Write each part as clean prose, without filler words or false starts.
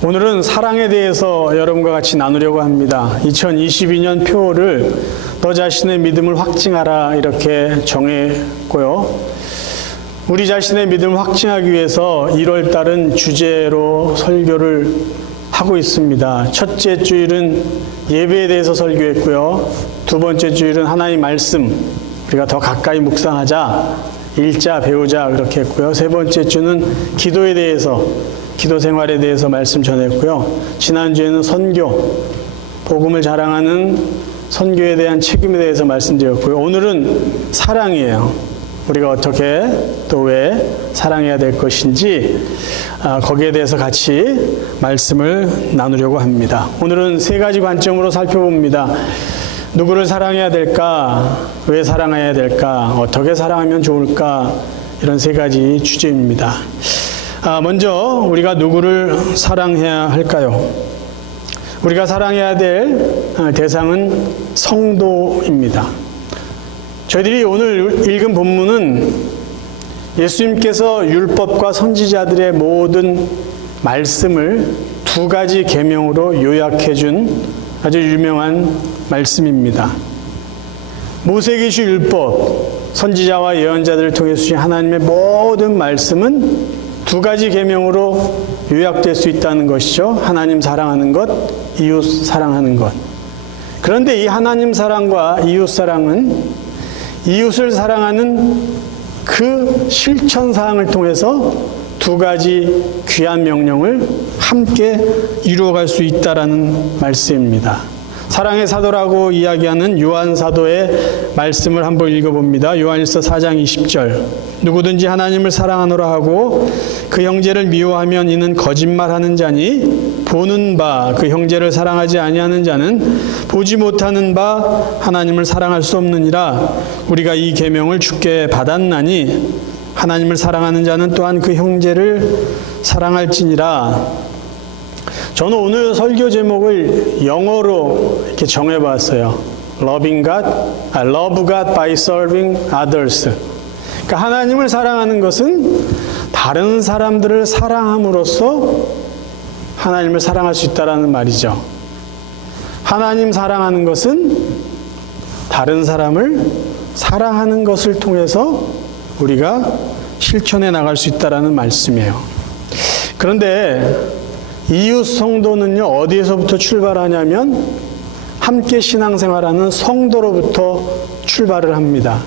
오늘은 사랑에 대해서 여러분과 같이 나누려고 합니다. 2022년 표를 너 자신의 믿음을 확증하라 이렇게 정했고요. 우리 자신의 믿음을 확증하기 위해서 1월 달은 주제로 설교를 하고 있습니다. 첫째 주일은 예배에 대해서 설교했고요. 두 번째 주일은 하나님 말씀, 우리가 더 가까이 묵상하자, 읽자, 배우자 그렇게 했고요. 세 번째 주는 기도에 대해서, 기도 생활에 대해서 말씀 전했고요. 지난주에는 선교, 복음을 자랑하는 선교에 대한 책임에 대해서 말씀드렸고요. 오늘은 사랑이에요. 우리가 어떻게 또 왜 사랑해야 될 것인지 거기에 대해서 같이 말씀을 나누려고 합니다. 오늘은 세 가지 관점으로 살펴봅니다. 누구를 사랑해야 될까? 왜 사랑해야 될까? 어떻게 사랑하면 좋을까? 이런 세 가지 주제입니다. 먼저 우리가 누구를 사랑해야 할까요? 우리가 사랑해야 될 대상은 성도입니다. 저희들이 오늘 읽은 본문은 예수님께서 율법과 선지자들의 모든 말씀을 두 가지 계명으로 요약해 준 아주 유명한 말씀입니다. 모세계시 율법, 선지자와 예언자들을 통해 주신 하나님의 모든 말씀은 두 가지 계명으로 요약될 수 있다는 것이죠. 하나님 사랑하는 것, 이웃 사랑하는 것. 그런데 이 하나님 사랑과 이웃 사랑은 이웃을 사랑하는 그 실천 사항을 통해서 두 가지 귀한 명령을 함께 이루어갈 수 있다라는 말씀입니다. 사랑의 사도라고 이야기하는 요한 사도의 말씀을 한번 읽어봅니다. 요한일서 4장 20절. 누구든지 하나님을 사랑하노라 하고 그 형제를 미워하면 이는 거짓말하는 자니 보는 바 그 형제를 사랑하지 아니하는 자는 보지 못하는 바 하나님을 사랑할 수 없느니라. 우리가 이 계명을 주께 받았나니 하나님을 사랑하는 자는 또한 그 형제를 사랑할지니라. 저는 오늘 설교 제목을 영어로 이렇게 정해봤어요. Love God by serving others. 그러니까 하나님을 사랑하는 것은 다른 사람들을 사랑함으로써 하나님을 사랑할 수 있다는 말이죠. 하나님 사랑하는 것은 다른 사람을 사랑하는 것을 통해서 우리가 실천해 나갈 수 있다는 말씀이에요. 그런데 이웃 성도는요, 어디에서부터 출발하냐면 함께 신앙생활하는 성도로부터 출발을 합니다.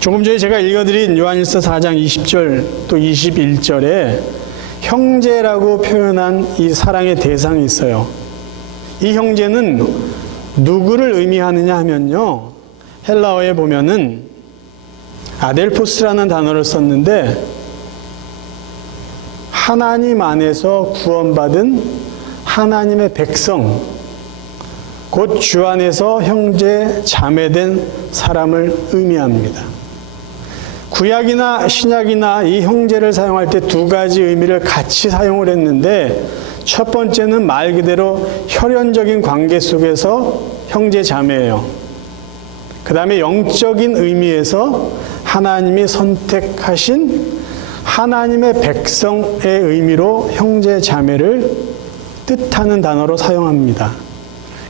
조금 전에 제가 읽어드린 요한일서 4장 20절 또 21절에 형제라고 표현한 이 사랑의 대상이 있어요. 이 형제는 누구를 의미하느냐 하면요, 헬라어에 보면은 아델포스라는 단어를 썼는데 하나님 안에서 구원받은 하나님의 백성, 곧 주 안에서 형제, 자매된 사람을 의미합니다. 구약이나 신약이나 이 형제를 사용할 때 두 가지 의미를 같이 사용을 했는데 첫 번째는 말 그대로 혈연적인 관계 속에서 형제, 자매예요. 그 다음에 영적인 의미에서 하나님이 선택하신 하나님의 백성의 의미로 형제, 자매를 뜻하는 단어로 사용합니다.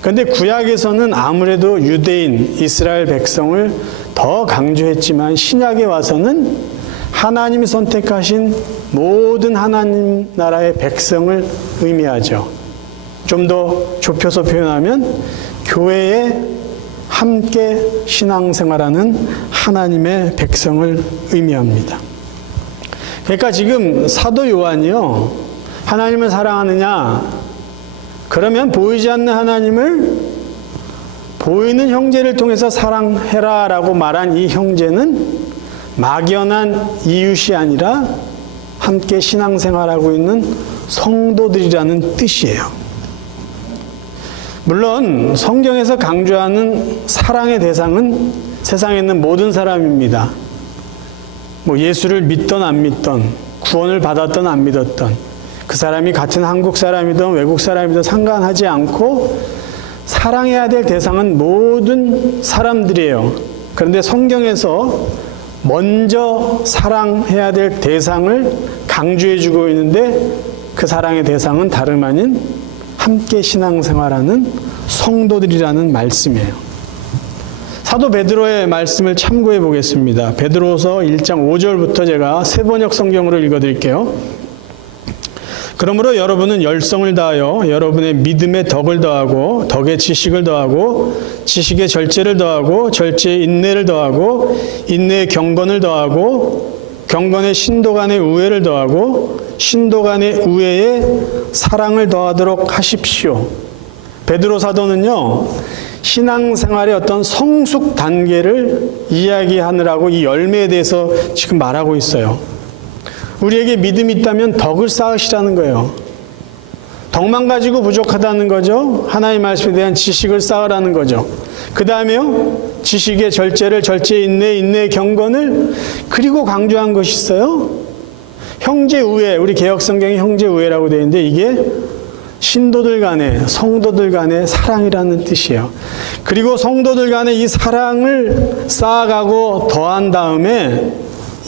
그런데 구약에서는 아무래도 유대인, 이스라엘 백성을 더 강조했지만 신약에 와서는 하나님이 선택하신 모든 하나님 나라의 백성을 의미하죠. 좀 더 좁혀서 표현하면 교회에 함께 신앙생활하는 하나님의 백성을 의미합니다. 그러니까 지금 사도 요한이요, 하나님을 사랑하느냐? 그러면 보이지 않는 하나님을 보이는 형제를 통해서 사랑해라 라고 말한 이 형제는 막연한 이웃이 아니라 함께 신앙생활하고 있는 성도들이라는 뜻이에요. 물론 성경에서 강조하는 사랑의 대상은 세상에 있는 모든 사람입니다. 예수를 믿던 안 믿던, 구원을 받았던 안 믿었던, 그 사람이 같은 한국 사람이든 외국 사람이든 상관하지 않고 사랑해야 될 대상은 모든 사람들이에요. 그런데 성경에서 먼저 사랑해야 될 대상을 강조해주고 있는데 그 사랑의 대상은 다름 아닌 함께 신앙생활하는 성도들이라는 말씀이에요. 사도 베드로의 말씀을 참고해 보겠습니다. 베드로서 1장 5절부터 제가 세번역 성경으로 읽어드릴게요. 그러므로 여러분은 열성을 다하여 여러분의 믿음에 덕을 더하고 덕에 지식을 더하고 지식에 절제를 더하고 절제에 인내를 더하고 인내에 경건을 더하고 경건에 신도 간의 우애를 더하고 신도 간의 우애에 사랑을 더하도록 하십시오. 베드로 사도는요, 신앙생활의 어떤 성숙 단계를 이야기하느라고 이 열매에 대해서 지금 말하고 있어요. 우리에게 믿음이 있다면 덕을 쌓으시라는 거예요. 덕만 가지고 부족하다는 거죠. 하나님 말씀에 대한 지식을 쌓으라는 거죠. 그 다음에요, 지식의 절제를, 절제의 인내, 인내의 경건을, 그리고 강조한 것이 있어요. 형제 우애, 우리 개혁성경에 형제 우애라고 되어 있는데 이게 신도들 간의, 성도들 간의 사랑이라는 뜻이에요. 그리고 성도들 간의 이 사랑을 쌓아가고 더한 다음에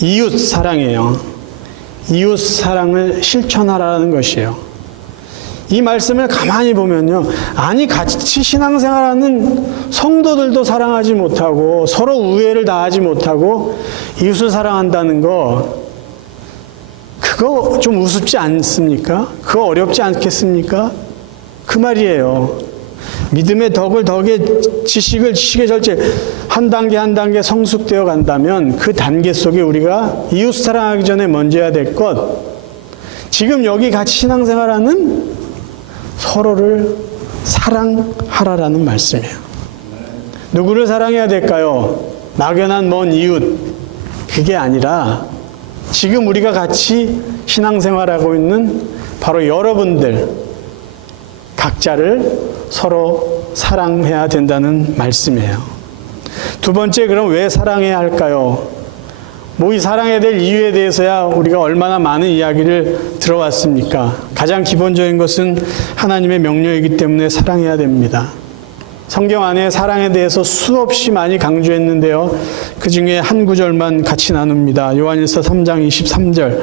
이웃 사랑이에요. 이웃 사랑을 실천하라는 것이에요. 이 말씀을 가만히 보면요, 아니 같이 신앙생활하는 성도들도 사랑하지 못하고 서로 우애를 다하지 못하고 이웃을 사랑한다는 거, 그거 좀 우습지 않습니까? 그거 어렵지 않겠습니까? 그 말이에요. 믿음의 덕을, 덕의 지식을, 지식의 절제, 한 단계 한 단계 성숙되어 간다면 그 단계 속에 우리가 이웃 사랑하기 전에 먼저 해야 될 것, 지금 여기 같이 신앙생활하는 서로를 사랑하라라는 말씀이에요. 누구를 사랑해야 될까요? 막연한 먼 이웃, 그게 아니라 지금 우리가 같이 신앙생활하고 있는 바로 여러분들 각자를 서로 사랑해야 된다는 말씀이에요. 두 번째, 그럼 왜 사랑해야 할까요? 뭐 이 사랑해야 될 이유에 대해서야 우리가 얼마나 많은 이야기를 들어왔습니까? 가장 기본적인 것은 하나님의 명령이기 때문에 사랑해야 됩니다. 성경 안에 사랑에 대해서 수없이 많이 강조했는데요, 그 중에 한 구절만 같이 나눕니다. 요한일서 3장 23절.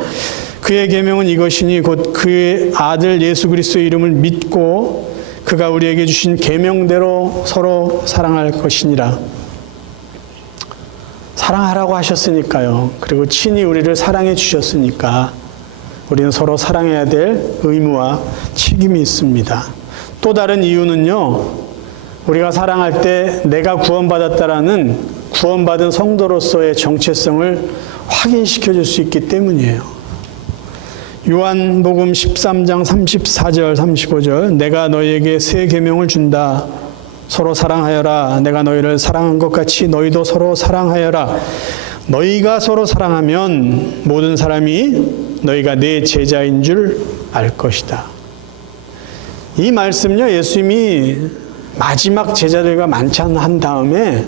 그의 계명은 이것이니 곧 그의 아들 예수 그리스도의 이름을 믿고 그가 우리에게 주신 계명대로 서로 사랑할 것이니라. 사랑하라고 하셨으니까요. 그리고 친히 우리를 사랑해 주셨으니까 우리는 서로 사랑해야 될 의무와 책임이 있습니다. 또 다른 이유는요, 우리가 사랑할 때 내가 구원받았다라는 구원받은 성도로서의 정체성을 확인시켜 줄 수 있기 때문이에요. 요한복음 13장 34절 35절. 내가 너희에게 새 계명을 준다. 서로 사랑하여라. 내가 너희를 사랑한 것 같이 너희도 서로 사랑하여라. 너희가 서로 사랑하면 모든 사람이 너희가 내 제자인 줄 알 것이다. 이 말씀요, 예수님이 마지막 제자들과 만찬한 다음에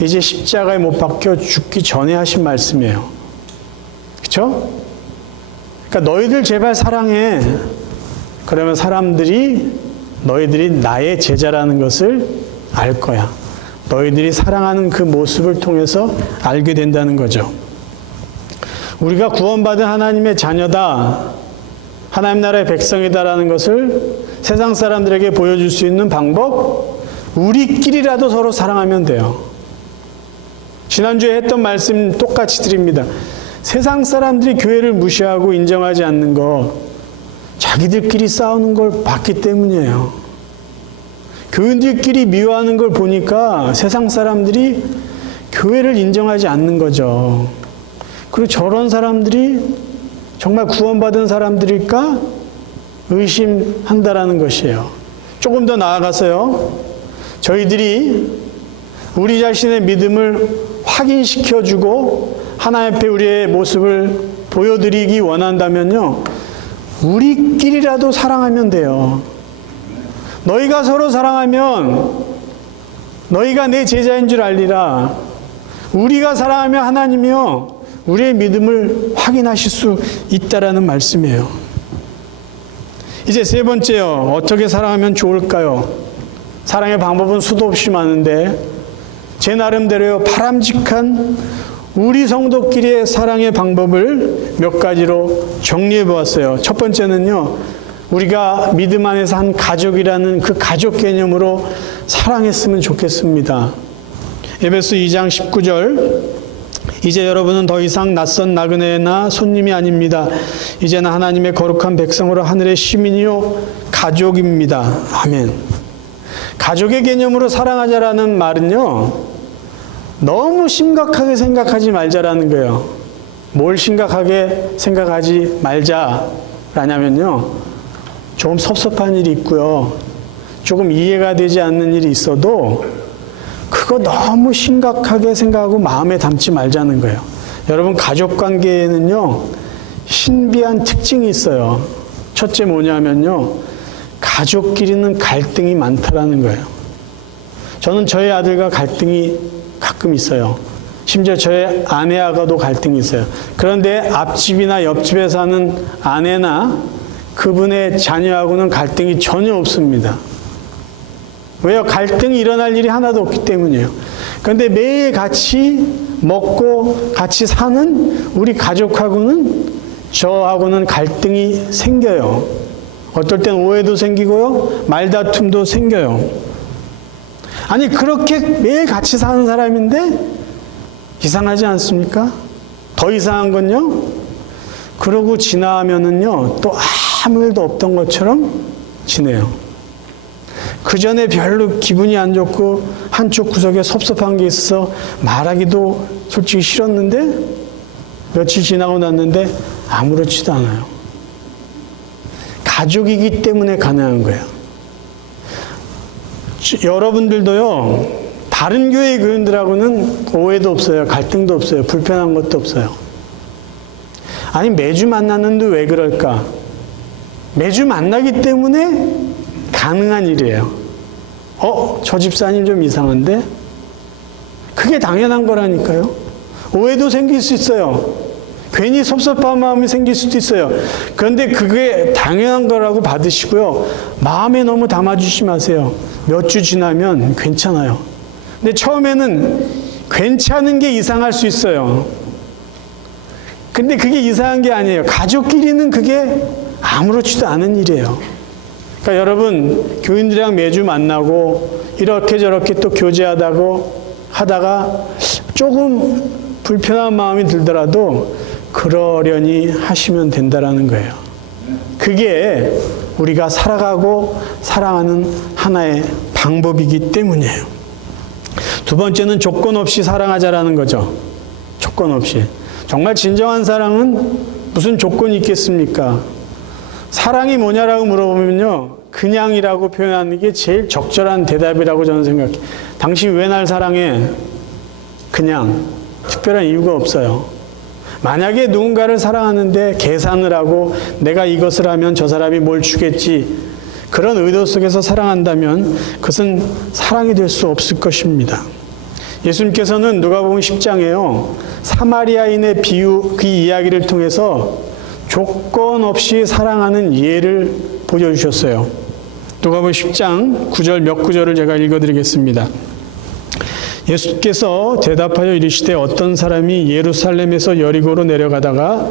이제 십자가에 못 박혀 죽기 전에 하신 말씀이에요. 그렇죠? 그러니까 너희들 제발 사랑해. 그러면 사람들이 너희들이 나의 제자라는 것을 알 거야. 너희들이 사랑하는 그 모습을 통해서 알게 된다는 거죠. 우리가 구원받은 하나님의 자녀다, 하나님 나라의 백성이다라는 것을 세상 사람들에게 보여줄 수 있는 방법, 우리끼리라도 서로 사랑하면 돼요. 지난주에 했던 말씀 똑같이 드립니다. 세상 사람들이 교회를 무시하고 인정하지 않는 거, 자기들끼리 싸우는 걸 봤기 때문이에요. 교인들끼리 미워하는 걸 보니까 세상 사람들이 교회를 인정하지 않는 거죠. 그리고 저런 사람들이 정말 구원받은 사람들일까 의심한다라는 것이에요. 조금 더 나아가서요, 저희들이 우리 자신의 믿음을 확인시켜주고 하나님 앞에 우리의 모습을 보여드리기 원한다면요, 우리끼리라도 사랑하면 돼요. 너희가 서로 사랑하면 너희가 내 제자인 줄 알리라. 우리가 사랑하면 하나님이요, 우리의 믿음을 확인하실 수 있다라는 말씀이에요. 이제 세 번째요, 어떻게 사랑하면 좋을까요? 사랑의 방법은 수도 없이 많은데 제 나름대로요, 바람직한 우리 성도끼리의 사랑의 방법을 몇 가지로 정리해 보았어요. 첫 번째는요, 우리가 믿음 안에서 한 가족이라는 그 가족 개념으로 사랑했으면 좋겠습니다. 에베소 2장 19절, 이제 여러분은 더 이상 낯선 나그네나 손님이 아닙니다. 이제는 하나님의 거룩한 백성으로 하늘의 시민이요 가족입니다. 아멘. 가족의 개념으로 사랑하자라는 말은요, 너무 심각하게 생각하지 말자라는 거예요. 뭘 심각하게 생각하지 말자라냐면요, 조금 섭섭한 일이 있고요, 조금 이해가 되지 않는 일이 있어도 그거 너무 심각하게 생각하고 마음에 담지 말자는 거예요. 여러분, 가족관계에는요, 신비한 특징이 있어요. 첫째 뭐냐면요, 가족끼리는 갈등이 많다라는 거예요. 저는 저희 아들과 갈등이 가끔 있어요. 심지어 저의 아내하고도 갈등이 있어요. 그런데 앞집이나 옆집에 사는 아내나 그분의 자녀하고는 갈등이 전혀 없습니다. 왜요? 갈등이 일어날 일이 하나도 없기 때문이에요. 그런데 매일 같이 먹고 같이 사는 우리 가족하고는, 저하고는 갈등이 생겨요. 어떨 땐 오해도 생기고요, 말다툼도 생겨요. 아니, 그렇게 매일 같이 사는 사람인데 이상하지 않습니까? 더 이상한 건요, 그러고 지나면은요, 또 아무 일도 없던 것처럼 지내요. 그 전에 별로 기분이 안 좋고 한쪽 구석에 섭섭한 게 있어서 말하기도 솔직히 싫었는데 며칠 지나고 났는데 아무렇지도 않아요. 가족이기 때문에 가능한 거예요. 여러분들도요, 다른 교회 교인들하고는 오해도 없어요. 갈등도 없어요. 불편한 것도 없어요. 아니, 매주 만났는데 왜 그럴까? 매주 만나기 때문에 가능한 일이에요. 저 집사님 좀 이상한데? 그게 당연한 거라니까요. 오해도 생길 수 있어요. 괜히 섭섭한 마음이 생길 수도 있어요. 그런데 그게 당연한 거라고 받으시고요, 마음에 너무 담아주지 마세요. 몇 주 지나면 괜찮아요. 근데 처음에는 괜찮은 게 이상할 수 있어요. 근데 그게 이상한 게 아니에요. 가족끼리는 그게 아무렇지도 않은 일이에요. 그러니까 여러분, 교인들이랑 매주 만나고 이렇게 저렇게 또 교제하다가 조금 불편한 마음이 들더라도 그러려니 하시면 된다라는 거예요. 그게 우리가 살아가고 사랑하는 하나의 방법이기 때문이에요. 두 번째는 조건 없이 사랑하자라는 거죠. 조건 없이. 정말 진정한 사랑은 무슨 조건이 있겠습니까? 사랑이 뭐냐라고 물어보면요, 그냥이라고 표현하는 게 제일 적절한 대답이라고 저는 생각해요. 당신 왜 날 사랑해? 그냥. 특별한 이유가 없어요. 만약에 누군가를 사랑하는데 계산을 하고 내가 이것을 하면 저 사람이 뭘 주겠지, 그런 의도 속에서 사랑한다면 그것은 사랑이 될 수 없을 것입니다. 예수님께서는 누가복음 10장에요, 사마리아인의 비유, 그 이야기를 통해서 조건 없이 사랑하는 예를 보여주셨어요. 누가복음 10장 9절 몇 구절을 제가 읽어드리겠습니다. 예수께서 대답하여 이르시되 어떤 사람이 예루살렘에서 여리고로 내려가다가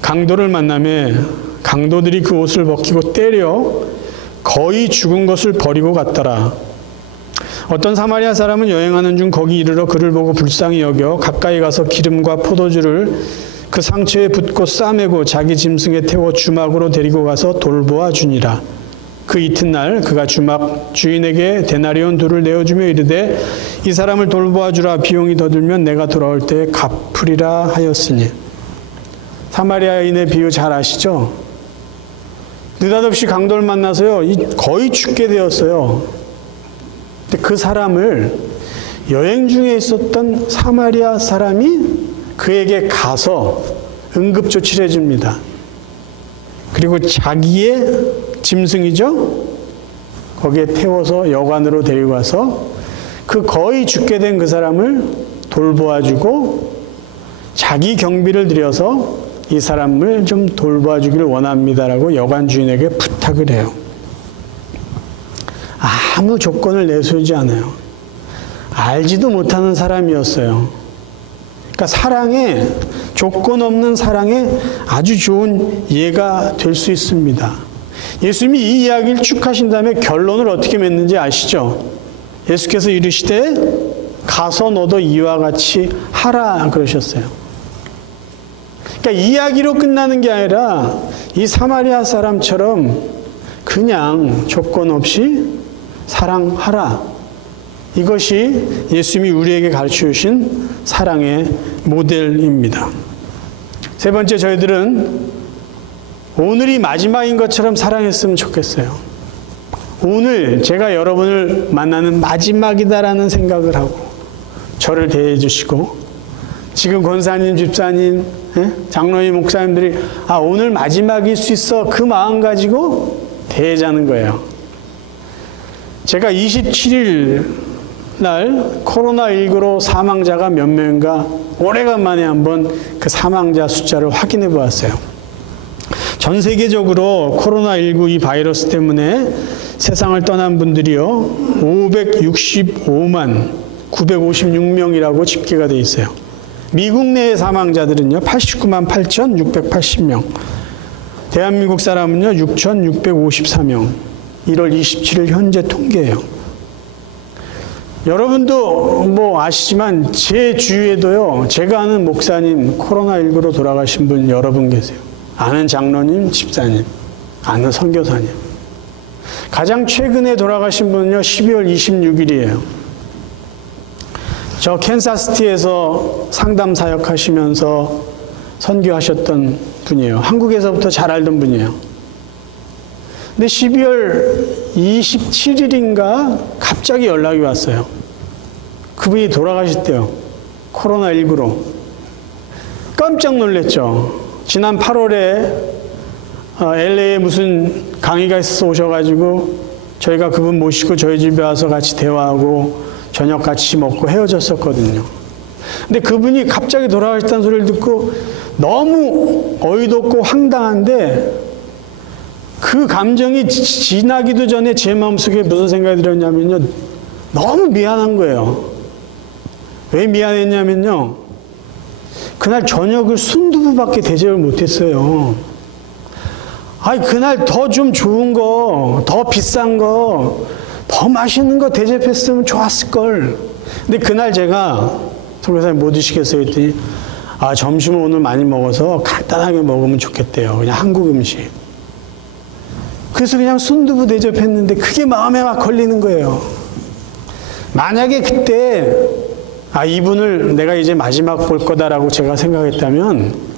강도를 만나매 강도들이 그 옷을 벗기고 때려 거의 죽은 것을 버리고 갔더라. 어떤 사마리아 사람은 여행하는 중 거기 이르러 그를 보고 불쌍히 여겨 가까이 가서 기름과 포도주를 그 상처에 붓고 싸매고 자기 짐승에 태워 주막으로 데리고 가서 돌보아 주니라. 그 이튿날 그가 주막 주인에게 데나리온 둘을 내어주며 이르되 이 사람을 돌보아 주라. 비용이 더 들면 내가 돌아올 때에 갚으리라 하였으니. 사마리아인의 비유 잘 아시죠? 느닷없이 강도를 만나서요, 거의 죽게 되었어요. 근데 그 사람을 여행 중에 있었던 사마리아 사람이 그에게 가서 응급조치를 해줍니다. 그리고 자기의 짐승이죠? 거기에 태워서 여관으로 데리고 가서 그 거의 죽게 된 그 사람을 돌보아주고 자기 경비를 들여서 이 사람을 좀 돌봐주기를 원합니다라고 여관 주인에게 부탁을 해요. 아무 조건을 내세우지 않아요. 알지도 못하는 사람이었어요. 그러니까 사랑에, 조건 없는 사랑에 아주 좋은 예가 될 수 있습니다. 예수님이 이 이야기를 쭉 하신 다음에 결론을 어떻게 맺는지 아시죠? 예수께서 이르시되 가서 너도 이와 같이 하라 그러셨어요. 그러니까 이야기로 끝나는 게 아니라 이 사마리아 사람처럼 그냥 조건 없이 사랑하라. 이것이 예수님이 우리에게 가르쳐 주신 사랑의 모델입니다. 세 번째, 저희들은 오늘이 마지막인 것처럼 사랑했으면 좋겠어요. 오늘 제가 여러분을 만나는 마지막이다라는 생각을 하고 저를 대해 주시고, 지금 권사님, 집사님, 장로님, 목사님들이 오늘 마지막일 수 있어, 그 마음 가지고 대하자는 거예요. 제가 27일 날 코로나19로 사망자가 몇 명인가 오래간만에 한번 그 사망자 숫자를 확인해 보았어요. 전 세계적으로 코로나19 이 바이러스 때문에 세상을 떠난 분들이요 565만 956명이라고 집계가 되어 있어요. 미국 내의 사망자들은요 89만 8,680명, 대한민국 사람은요 6,654명. 1월 27일 현재 통계예요. 여러분도 뭐 아시지만 제 주위에도요 제가 아는 목사님 코로나19로 돌아가신 분 여러 분 계세요. 아는 장로님, 집사님, 아는 선교사님. 가장 최근에 돌아가신 분은요 12월 26일이에요. 저 캔사스티에서 상담 사역하시면서 선교하셨던 분이에요. 한국에서부터 잘 알던 분이에요. 근데 12월 27일인가 갑자기 연락이 왔어요. 그분이 돌아가셨대요. 코로나19로. 깜짝 놀랐죠. 지난 8월에 LA에 무슨 강의가 있어서 오셔가지고 저희가 그분 모시고 저희 집에 와서 같이 대화하고 저녁 같이 먹고 헤어졌었거든요. 근데 그분이 갑자기 돌아가셨다는 소리를 듣고 너무 어이없고 황당한데, 그 감정이 지나기도 전에 제 마음속에 무슨 생각이 들었냐면요, 너무 미안한 거예요. 왜 미안했냐면요, 그날 저녁을 순두부밖에 대접을 못했어요. 그날 더 좀 좋은 거, 더 비싼 거, 더 맛있는 거 대접했으면 좋았을걸. 근데 그날 제가 선교사님 뭐 드시겠어요? 했더니 점심을 오늘 많이 먹어서 간단하게 먹으면 좋겠대요. 그냥 한국 음식. 그래서 그냥 순두부 대접했는데 그게 마음에 막 걸리는 거예요. 만약에 그때 이분을 내가 이제 마지막 볼 거다라고 제가 생각했다면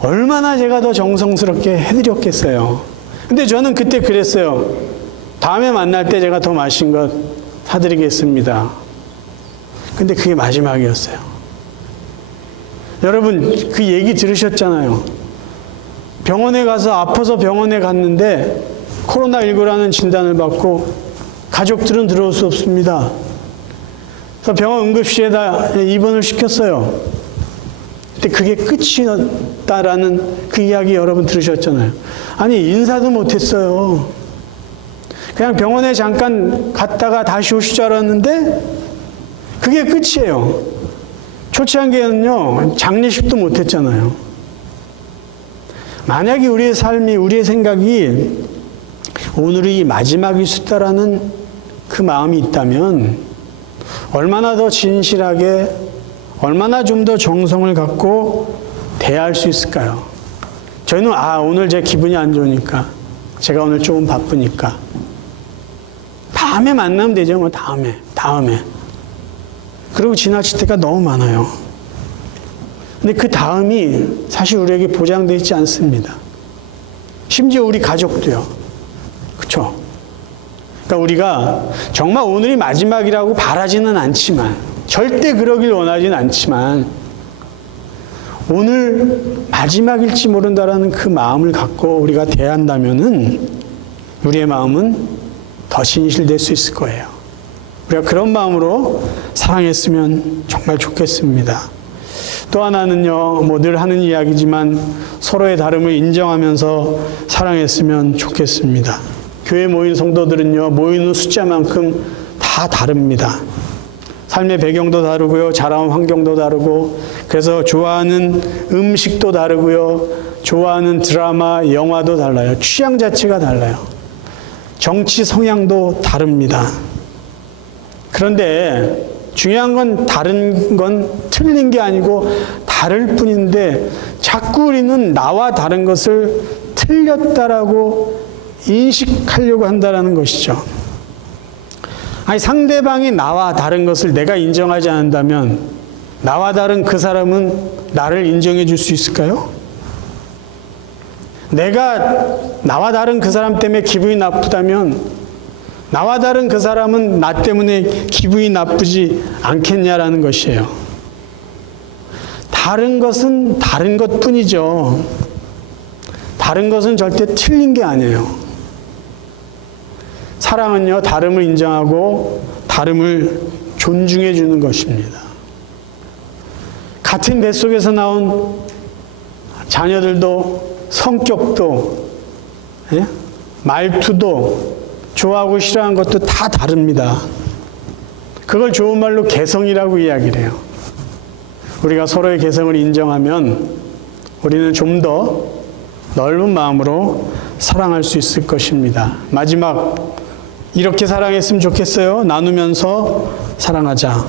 얼마나 제가 더 정성스럽게 해드렸겠어요. 근데 저는 그때 그랬어요. 다음에 만날 때 제가 더 맛있는 것 사드리겠습니다. 근데 그게 마지막이었어요. 여러분 그 얘기 들으셨잖아요. 병원에 가서 아파서 병원에 갔는데 코로나19라는 진단을 받고 가족들은 들어올 수 없습니다. 그래서 병원 응급실에다 입원을 시켰어요. 근데 그게 끝이었다라는 그 이야기 여러분 들으셨잖아요. 아니 인사도 못했어요. 그냥 병원에 잠깐 갔다가 다시 오실 줄 알았는데 그게 끝이에요. 초창기에는요 장례식도 못했잖아요. 만약에 우리의 삶이, 우리의 생각이 오늘이 마지막일 수 있다라는 그 마음이 있다면 얼마나 더 진실하게, 얼마나 좀 더 정성을 갖고 대할 수 있을까요? 저희는 오늘 제 기분이 안 좋으니까, 제가 오늘 조금 바쁘니까 다음에 만나면 되죠. 뭐 다음에. 그리고 지나칠 때가 너무 많아요. 근데 그 다음이 사실 우리에게 보장되어 있지 않습니다. 심지어 우리 가족도요. 그렇죠? 그러니까 우리가 정말 오늘이 마지막이라고 바라지는 않지만, 절대 그러길 원하지는 않지만, 오늘 마지막일지 모른다라는 그 마음을 갖고 우리가 대한다면은 우리의 마음은 더 진실될 수 있을 거예요. 우리가 그런 마음으로 사랑했으면 정말 좋겠습니다. 또 하나는요, 뭐 늘 하는 이야기지만 서로의 다름을 인정하면서 사랑했으면 좋겠습니다. 교회 모인 성도들은요, 모이는 숫자만큼 다 다릅니다. 삶의 배경도 다르고요. 자라온 환경도 다르고, 그래서 좋아하는 음식도 다르고요. 좋아하는 드라마, 영화도 달라요. 취향 자체가 달라요. 정치 성향도 다릅니다. 그런데 중요한 건 다른 건 틀린 게 아니고 다를 뿐인데, 자꾸 우리는 나와 다른 것을 틀렸다라고 인식하려고 한다는 것이죠. 아니, 상대방이 나와 다른 것을 내가 인정하지 않는다면 나와 다른 그 사람은 나를 인정해 줄 수 있을까요? 내가 나와 다른 그 사람 때문에 기분이 나쁘다면 나와 다른 그 사람은 나 때문에 기분이 나쁘지 않겠냐라는 것이에요. 다른 것은 다른 것뿐이죠. 다른 것은 절대 틀린 게 아니에요. 사랑은요, 다름을 인정하고 다름을 존중해 주는 것입니다. 같은 뱃속에서 나온 자녀들도 성격도, 말투도, 좋아하고 싫어하는 것도 다 다릅니다. 그걸 좋은 말로 개성이라고 이야기를 해요. 우리가 서로의 개성을 인정하면 우리는 좀 더 넓은 마음으로 사랑할 수 있을 것입니다. 마지막, 이렇게 사랑했으면 좋겠어요. 나누면서 사랑하자.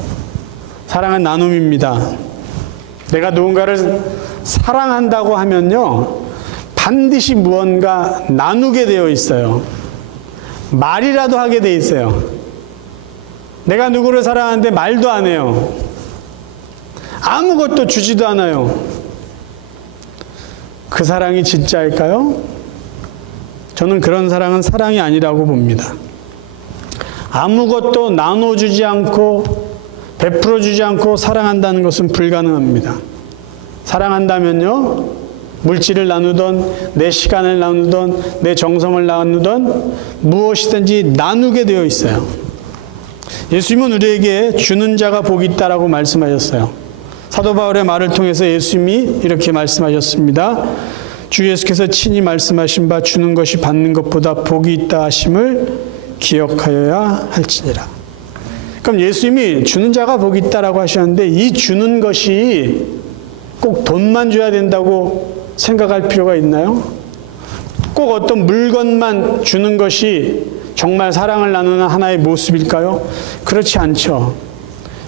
사랑은 나눔입니다. 내가 누군가를 사랑한다고 하면요, 반드시 무언가 나누게 되어 있어요. 말이라도 하게 되어 있어요. 내가 누구를 사랑하는데 말도 안 해요. 아무것도 주지도 않아요. 그 사랑이 진짜일까요? 저는 그런 사랑은 사랑이 아니라고 봅니다. 아무것도 나눠주지 않고 베풀어주지 않고 사랑한다는 것은 불가능합니다. 사랑한다면요, 물질을 나누던, 내 시간을 나누던, 내 정성을 나누던 무엇이든지 나누게 되어 있어요. 예수님은 우리에게 주는 자가 복이 있다라고 말씀하셨어요. 사도 바울의 말을 통해서 예수님이 이렇게 말씀하셨습니다. 주 예수께서 친히 말씀하신 바 주는 것이 받는 것보다 복이 있다 하심을 기억하여야 할지니라. 그럼 예수님이 주는 자가 복이 있다라고 하셨는데, 이 주는 것이 꼭 돈만 줘야 된다고 생각할 필요가 있나요? 꼭 어떤 물건만 주는 것이 정말 사랑을 나누는 하나의 모습일까요? 그렇지 않죠.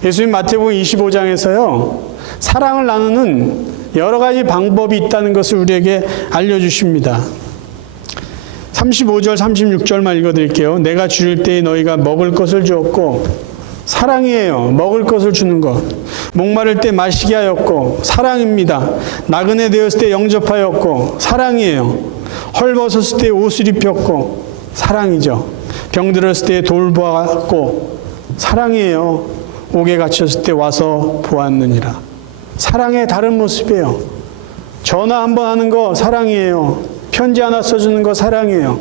예수님 마태복음 25장에서요, 사랑을 나누는 여러 가지 방법이 있다는 것을 우리에게 알려주십니다. 35절, 36절만 읽어드릴게요. 내가 줄일 때에 너희가 먹을 것을 주었고, 사랑이에요. 먹을 것을 주는 것. 목마를 때 마시게 하였고, 사랑입니다. 나그네 되었을 때 영접하였고, 사랑이에요. 헐벗었을 때 옷을 입혔고, 사랑이죠. 병들었을 때 돌보았고, 사랑이에요. 옥에 갇혔을 때 와서 보았느니라. 사랑의 다른 모습이에요. 전화 한번 하는 거 사랑이에요. 편지 하나 써주는 거 사랑이에요.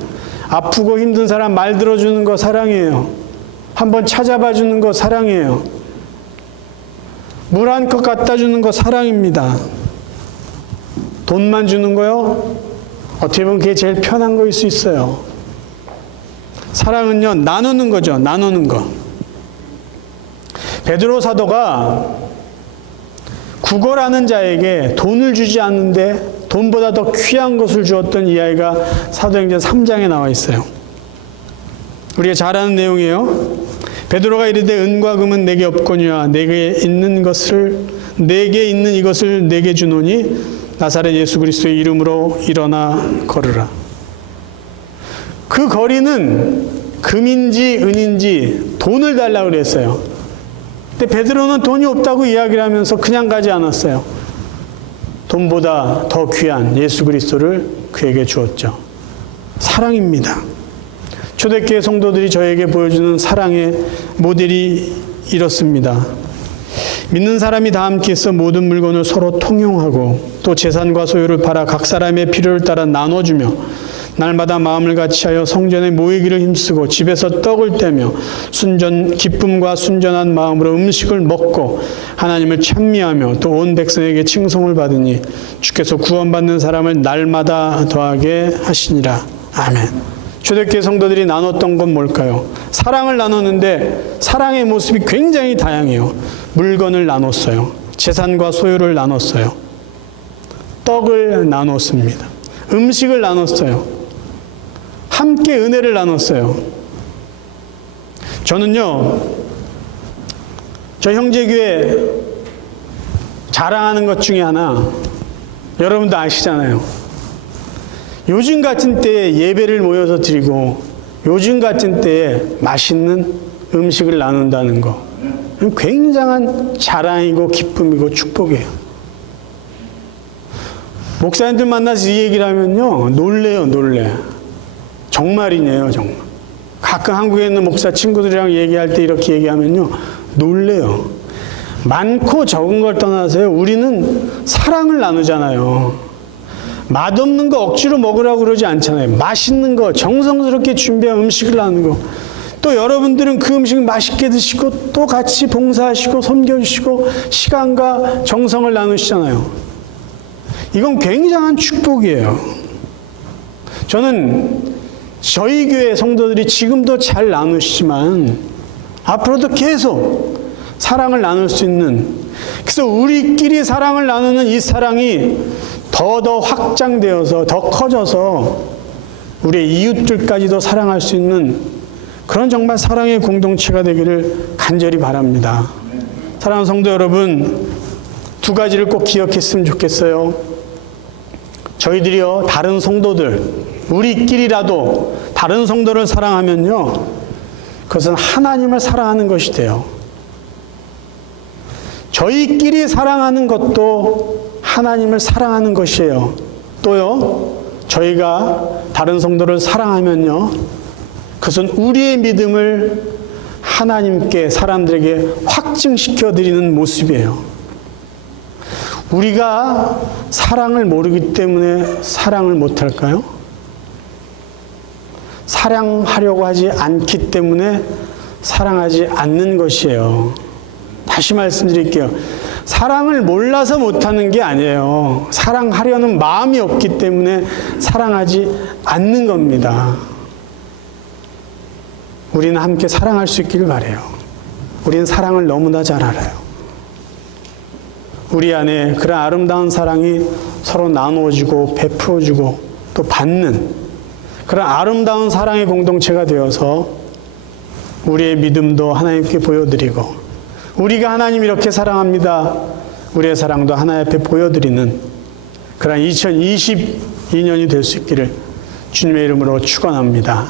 아프고 힘든 사람 말 들어주는 거 사랑이에요. 한번 찾아봐 주는 거 사랑이에요. 물 한 컵 갖다 주는 거 사랑입니다. 돈만 주는 거요? 어떻게 보면 그게 제일 편한 거일 수 있어요. 사랑은요, 나누는 거죠. 나누는 거. 베드로 사도가 구걸하는 자에게 돈을 주지 않는데 돈보다 더 귀한 것을 주었던 이야기가 사도행전 3장에 나와 있어요. 우리가 잘 아는 내용이에요. 베드로가 이르되 은과 금은 내게 없거니와 내게 있는 이것을 내게 주노니 나사렛 예수 그리스도의 이름으로 일어나 걸으라. 그 거리는 금인지 은인지 돈을 달라고 그랬어요. 근데 베드로는 돈이 없다고 이야기를 하면서 그냥 가지 않았어요. 돈보다 더 귀한 예수 그리스도를 그에게 주었죠. 사랑입니다. 초대교회 성도들이 저에게 보여주는 사랑의 모델이 이렇습니다. 믿는 사람이 다 함께해서 모든 물건을 서로 통용하고 또 재산과 소유를 팔아 각 사람의 필요를 따라 나눠주며 날마다 마음을 같이하여 성전에 모이기를 힘쓰고 집에서 떡을 떼며 기쁨과 순전한 마음으로 음식을 먹고 하나님을 찬미하며 또 온 백성에게 칭송을 받으니 주께서 구원받는 사람을 날마다 더하게 하시니라. 아멘. 초대교회 성도들이 나눴던 건 뭘까요? 사랑을 나눴는데 사랑의 모습이 굉장히 다양해요. 물건을 나눴어요. 재산과 소유를 나눴어요. 떡을 나눴습니다. 음식을 나눴어요. 함께 은혜를 나눴어요. 저는요, 저 형제교회 자랑하는 것 중에 하나, 여러분도 아시잖아요. 요즘 같은 때에 예배를 모여서 드리고 요즘 같은 때에 맛있는 음식을 나눈다는 거, 굉장한 자랑이고 기쁨이고 축복이에요. 목사님들 만나서 이 얘기를 하면요, 놀래요, 놀래. 정말이네요, 정말. 가끔 한국에 있는 목사 친구들이랑 얘기할 때 이렇게 얘기하면요, 놀래요. 많고 적은 걸 떠나서요, 우리는 사랑을 나누잖아요. 맛없는 거 억지로 먹으라고 그러지 않잖아요. 맛있는 거, 정성스럽게 준비한 음식을 나누고, 또 여러분들은 그 음식 맛있게 드시고 또 같이 봉사하시고 섬겨주시고 시간과 정성을 나누시잖아요. 이건 굉장한 축복이에요. 저는 저희 교회 성도들이 지금도 잘 나누시지만 앞으로도 계속 사랑을 나눌 수 있는, 그래서 우리끼리 사랑을 나누는 이 사랑이 더 확장되어서 더 커져서 우리의 이웃들까지도 사랑할 수 있는 그런 정말 사랑의 공동체가 되기를 간절히 바랍니다. 사랑하는 성도 여러분, 두 가지를 꼭 기억했으면 좋겠어요. 저희들이요, 다른 성도들, 우리끼리라도 다른 성도를 사랑하면요, 그것은 하나님을 사랑하는 것이 돼요. 저희끼리 사랑하는 것도 하나님을 사랑하는 것이에요. 또요, 저희가 다른 성도를 사랑하면요, 그것은 우리의 믿음을 하나님께, 사람들에게 확증시켜 드리는 모습이에요. 우리가 사랑을 모르기 때문에 사랑을 못할까요? 사랑하려고 하지 않기 때문에 사랑하지 않는 것이에요. 다시 말씀드릴게요. 사랑을 몰라서 못하는 게 아니에요. 사랑하려는 마음이 없기 때문에 사랑하지 않는 겁니다. 우리는 함께 사랑할 수 있기를 바라요. 우리는 사랑을 너무나 잘 알아요. 우리 안에 그런 아름다운 사랑이 서로 나누어지고 베풀어주고 또 받는 그런 아름다운 사랑의 공동체가 되어서 우리의 믿음도 하나님께 보여드리고, 우리가 하나님 이렇게 사랑합니다, 우리의 사랑도 하나님 앞에 보여드리는 그런 2022년이 될 수 있기를 주님의 이름으로 축원합니다.